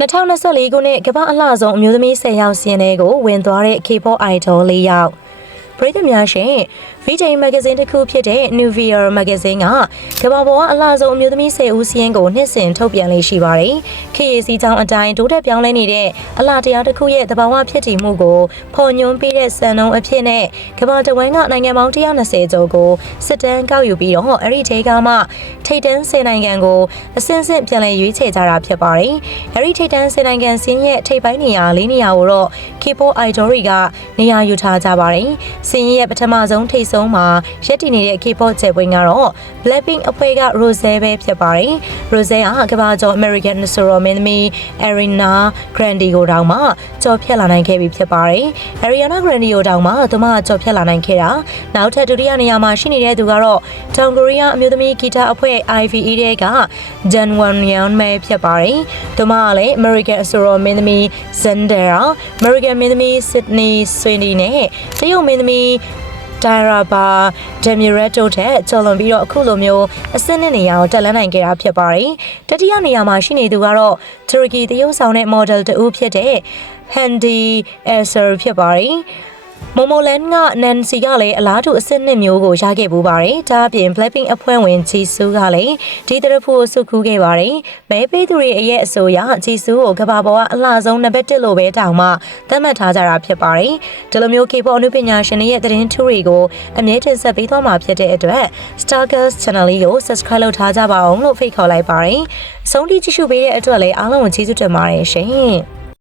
2024ခုနှစ်ကမ္ဘာအလှဆုံးအမျိုးသမီး10ယောက်စီးရင်တွေကိုဝင်သွားတဲ့ K-pop idol ၄ယောက် ပရိသတ်များရှင် VJ magazine တစ်ခုဖြစ်တဲ့ Nuvia magazine ကကမ္ဘာပေါ်ကအလှဆုံးအမျိုးသမီး10ဦးစီးရင်ကိုနှစ်စဉ်ထုတ်ပြန်လေးရှိပါတယ်။ KAC ကြောင့်အတိုင်းတိုးတက်ပြောင်းလဲနေတဲ့အလှတရားတစ်ခုရဲ့သဘာဝဖြစ်တည်မှုကိုဖော်ညွှန်းပေးတဲ့စံနှုန်းအဖြစ်နဲ့ကမ္ဘာတဝန်းကနိုင်ငံပေါင်း120ကျော်ကိုစစ်တမ်းကောက်ယူပြီးတော့အဲ့ဒီထဲကမှထိပ်တန်း10နိုင်ငံကိုအစဉ်စဉ်ပြန်လည်ရွေးချယ်ကြတာဖြစ်ပါတယ်။အဲ့ဒီထိပ်တန်း10နိုင်ငံစင်းရဲ့ထိပ်ပိုင်းနေရာ၄နေရာကိုတော့ K-pop idol တွေကနေရာယူထားကြပါတယ်။စင်းရဲ့ပထမဆုံးထိပ်ဆုံးမှာရက်တည်နေတဲ့ K-pop ကျယ်ပွင့်ကတော့ Blackpink အဖွဲ့က Rose ပဲဖြစ်ပါတယ်။ Rose ကကမ္ဘာကျော် American ဆိုတော့မင်းသမီး Ariana Grande ကိုတောင်မှကြော်ဖြတ်လာနိုင်ခဲ့ပြီဖြစ်ပါတယ်။ Ariana Grande ကိုတောင်မှသူမကကြော်ဖြတ်လာနိုင်ခဲ့တာနောက်ထပ်ဒုတိယနေရာမှာရှိနေတဲ့သူကတော့တောင်ကိုရီးယားအမျိုးသမီးဂီတအဖွဲ့ IVE တဲ့က Jan Won Yeon ပဲဖြစ်ပါတယ်။သူမကလည်း American အဆိုတော်မင်းသမီး Zendaya American မင်းသမီး Sydney Sweeney နဲ့တရုတ်မင်းသမီးတိုင်ရာဘာဒမီရက်တိုတဲ့ကျော်လွန်ပြီးတော့အခုလိုမျိုးအစင်းနဲ့နေရာကိုတက်လန်းနိုင်ခဲ့တာဖြစ်ပါတယ်။တတိယနေရာမှာရှိနေသူကတော့တူရကီတရုတ်ဆောင်တဲ့ model တူဖြစ်တဲ့ Handy Elser ဖြစ်ပါတယ်။ မိုမိုလန်ကနန်စီကလည်းအလားတူအစ်စ်နှစ်မျိုးကိုရခဲ့ပူပါတယ်။ဒါအပြင် Blackpink အဖွဲ့ဝင်ဂျီဆူကလည်းဒီတရဖူကိုစုခူးခဲ့ပါတယ်။မဲပေးသူတွေအရဲ့အဆိုအရဂျီဆူကိုကမ္ဘာပေါ်ကအလှဆုံးနံပါတ်1လို့ပဲတောင်မှသတ်မှတ်ထားကြတာဖြစ်ပါတယ်။ဒီလိုမျိုး K-pop အနုပညာရှင်တွေရဲ့သတင်းထူးတွေကိုအမြဲတင်ဆက်ပေးသွားမှာဖြစ်တဲ့အတွက် Stargirls Channel လေးကို Subscribe လုပ်ထားကြပါအောင်လို့ဖိတ်ခေါ်လိုက်ပါတယ်။အဆုံးထိကြည့်ရှုပေးတဲ့အတွက်လည်းအားလုံးကိုကျေးဇူးတင်ပါတယ်ရှင်။